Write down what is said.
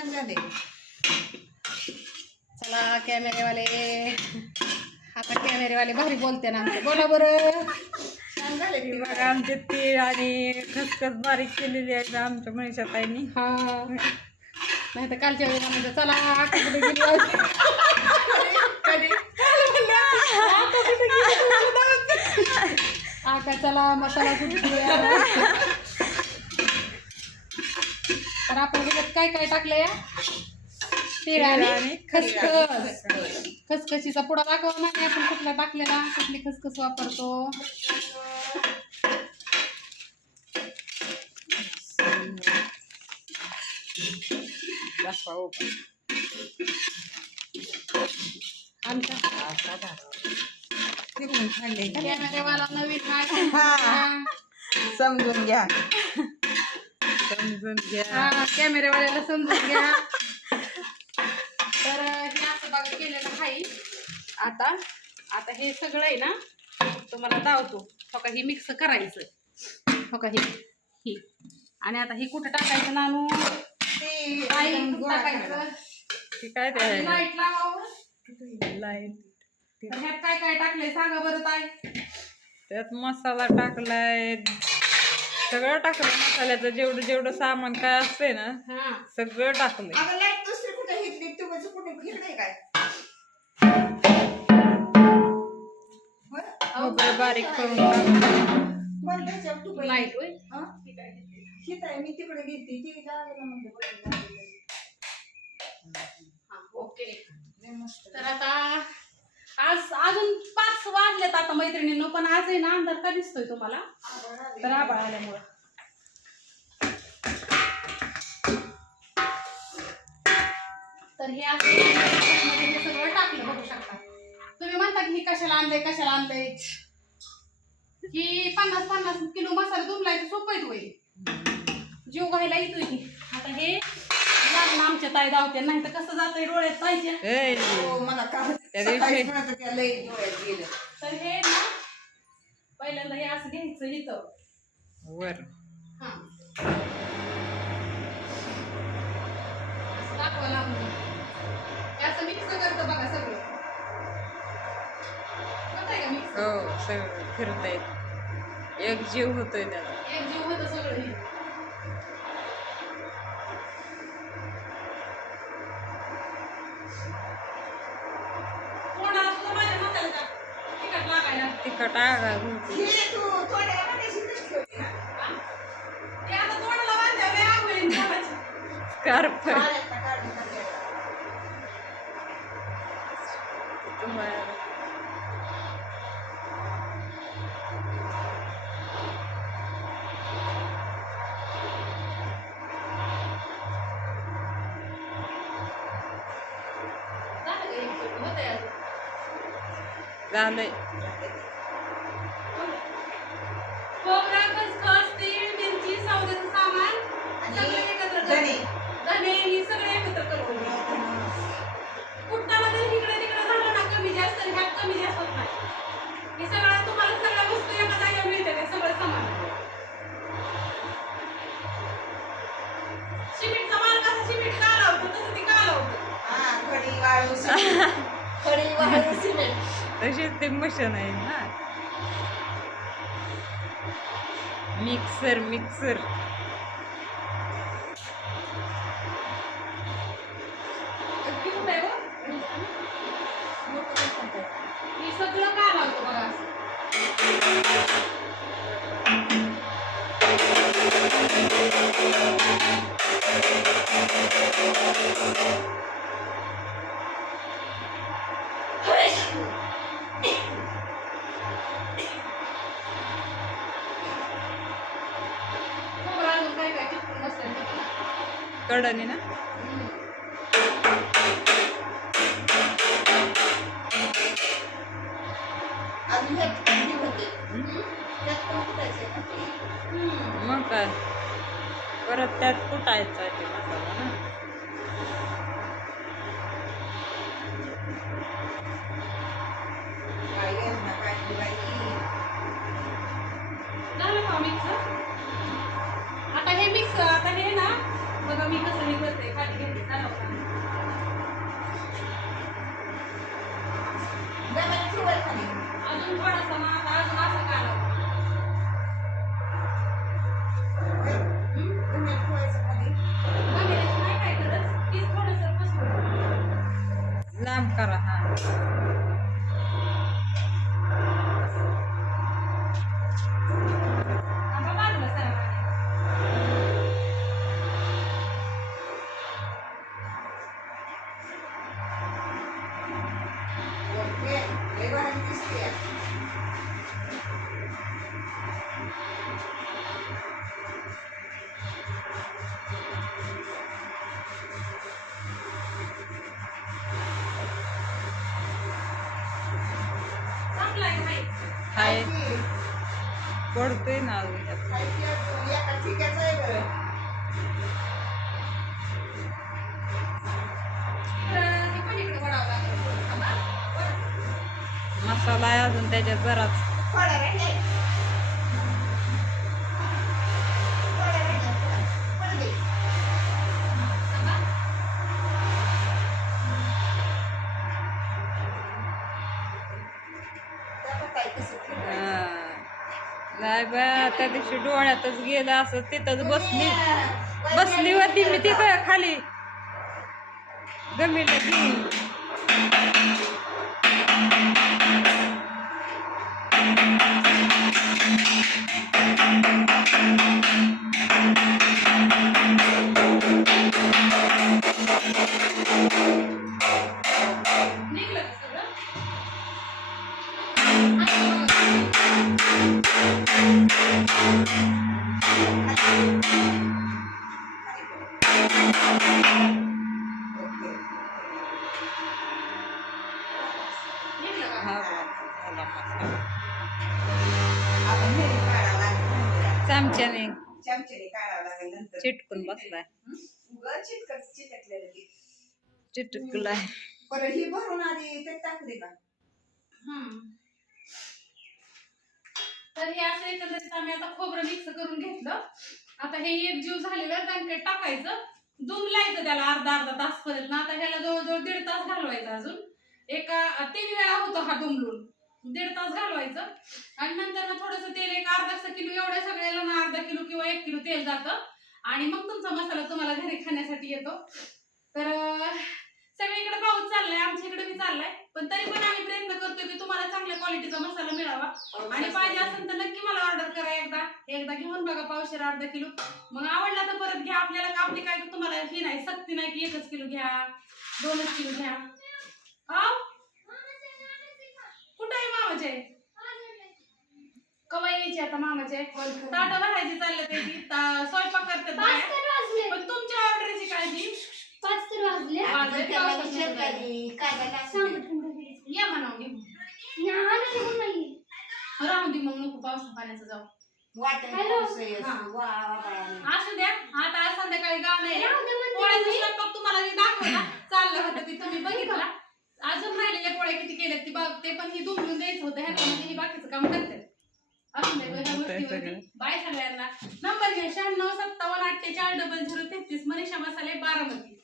छान झाले. चला कॅमेरेवाले. आता कॅमेरेवाले भारी बोलते ना आमचे. बोला बरं. छान झाले ती बघा आमचे तीळ आणि खसखस बारीक केलेली आहे आमच्या मनीषा ताईंनी. हा. नाही तर कालच्या वेळी म्हणायचं चला आका कुठे गेली होती?" कधी? आका चला मसाला कुठे? तर आपण त्याच्यात काय काय टाकलंय तीळ आणि आणि खसखस. खसखशीचा पुडा दाखवा नाही आपण कुठला टाकलेला? कुठली खसखस वापरतो. आमच्या नवीन हा. समजून घ्या. समजून घ्या. हा कॅमेरेवाल्याला समजून घ्या. तर हे असं बघा केलेलं आहे. आता आता हे सगळं आहे ना तुम्हाला दावतो. हो का ही मिक्स करायचं. हो का ही ही. आणि आता ही कुठं टाकायचं नानू? ते आई गोळा टाकायचं. ती काय ते लाइट लावावं. लाइट तर ह्यात काय काय टाकलंय सांगा बरं ताई. त्यात मसाला टाकलाय सगळं टाकलं मसाल्याचं जेवढं जेवढं सामान काय असतंय ना हा. सगळं अगं लाइट दुसरी कुठे घेतली तुम्ही कुठे घेतलंय काय. खोबरं बारीक करून टाकलं त्याच्यावर तू. लाइट होय? हा? शीत आहे, मी तिकडे गेलती ती जायला बरं, ओके. तर आता आज अजून पाच वाजलेत आता मैत्रिणींनो पण आज आहे ना अंधार का दिसतोय तुम्हाला? तर आबाळ आल्यामुळं. तर हे असं सगळं टाकलं बघू शकता. तुम्ही म्हणता की हे कशाला आणलंय कशाला आणलंय? ही पन्नास पन्नास किलो मसाला दुमलायचं सोपं आहे होईल जीव घायला येतोय. आता हे आमच्या ताई धावते नाही तर कसं जातंय डोळ्यात पाहिजे. ए, हो, मला का त्या दिवशी- सकाळीच म्हणत होत्या, लय डोळ्यात गेलं. तर हे ना पहिल्यांदा हे असं घ्यायचं इथं. वर. हा. असं दाखवा लागलं हे असं मिक्स करतं बघा सगळं. का हो सगळं फिरतायत एक जीव होतोय त्याला. एक जीव होतं सगळं हे. येईन कोणाची. स्कार्फ. झालंय तसेच ते मशीन आहे ना. मिक्सर मिक्सर सगळं का बघा असं ना. हम्म. मग काय परत त्यात कुटायचा ते मसाला ना काय काय हाय थांबा. ना मसाला आहे अजून त्याच्यात बराच नाही बा त्या दिवशी डोळ्यातच गेलं असं तिथंच बसली. बसली होती मी तिथं खाली. गमीला चमच्याने चिटकून बसलाय. चिटकलाय बरं ही भरून आधी ते टाकू दे का हम्म. तर हे असं एकंदरीत आम्ही आता खोबरं मिक्स करून घेतलं. आता हे एक जीव झालेलं बँकेट टाकायचं. दुमलायचं त्याला अर्धा अर्धा तास पर्यंत आता ह्याला जवळजवळ दीड तास घालवायचा अजून. एका तीन वेळा होतो हा दुमलून. दीड तास घालवायचं. आणि नंतर ना थोडंसं तेल एक अर्धा किलो एवढ्या सगळ्याला ना अर्धा किलो किंवा एक किलो तेल जातं. आणि मग तुमचा मसाला तुम्हाला घरी खाण्यासाठी येतो. तर सगळीकडे पाऊस चाललाय आमच्या इकडे मी चाललाय. पण तरी पण आम्ही प्रयत्न करतोय की तुम्हाला चांगल्या क्वालिटीचा मसाला मिळावा. आणि पाहिजे असेल तर नक्की मला ऑर्डर करा एकदा. एकदा घेऊन बघा पावशेर अर्धा किलो. मग आवडला तर परत घ्या. आपल्याला आपली काय तुम्हाला ही नाही सक्ती नाही की एकच किलो घ्या दोनच किलो घ्या? कुठं आहे मामाचे? कवा यायचे आता मामाचे. ताट भरायची चालले ते स्वयंपाक करतात पण तुमच्या ऑर्डरची काळजी. पाच तर वाजले. काय काय म्हणावं नाही, निघून नाही राहून दे मग नको पावसा पाण्याचं जाऊ. पाऊस हा. वा. असू द्या. आता आज संध्याकाळी गाणं आहे. पोळ्याचा. स्वयंपाक तुम्हाला मी दाखवला. चाललं होतं ते तुम्ही बघितला. अजून राहिलेल्या पोळ्या किती केल्यात ती बघ. ते पण ही दुमडून द्यायचं होतं. ह्याच्यामध्ये ही बाकीचं काम करतात. असून दे बघा गोष्टीवरती. बाय सगळ्यांना. नंबर घ्या. शहाण्णव सत्तावन्न अठ्ठेचाळीस डबल झिरो तेहतीस. मनीषा मसाले बारामती.